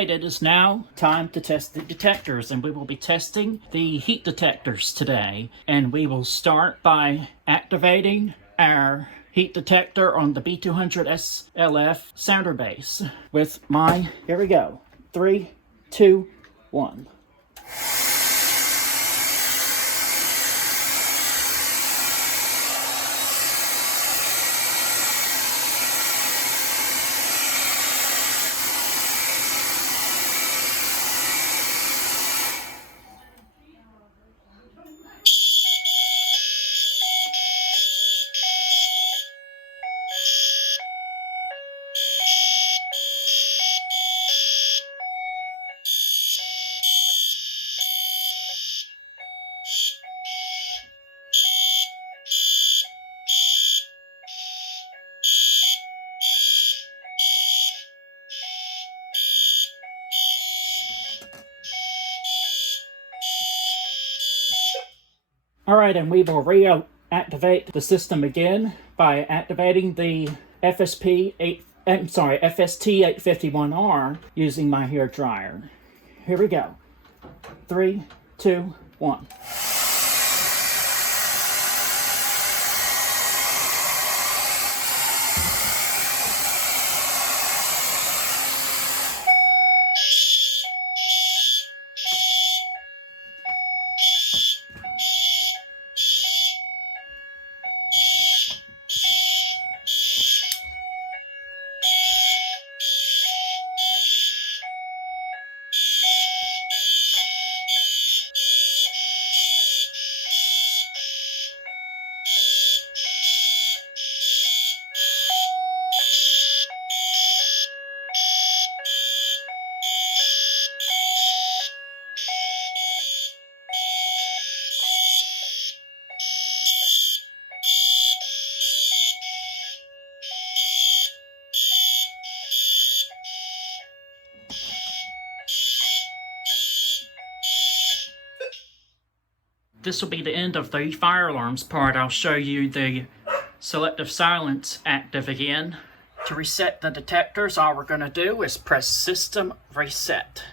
right, it is now time to test the detectors, and we will be testing the heat detectors today. And we will start by activating our heat detector on the B200 SLF sounder base with my, here we go, 3, 2, 1. Alright, and we will reactivate the system again by activating the FST851R using my hair dryer. Here we go. 3, 2, 1. This will be the end of the fire alarms part. I'll show you the selective silence active again. To reset the detectors, all we're going to do is press System Reset.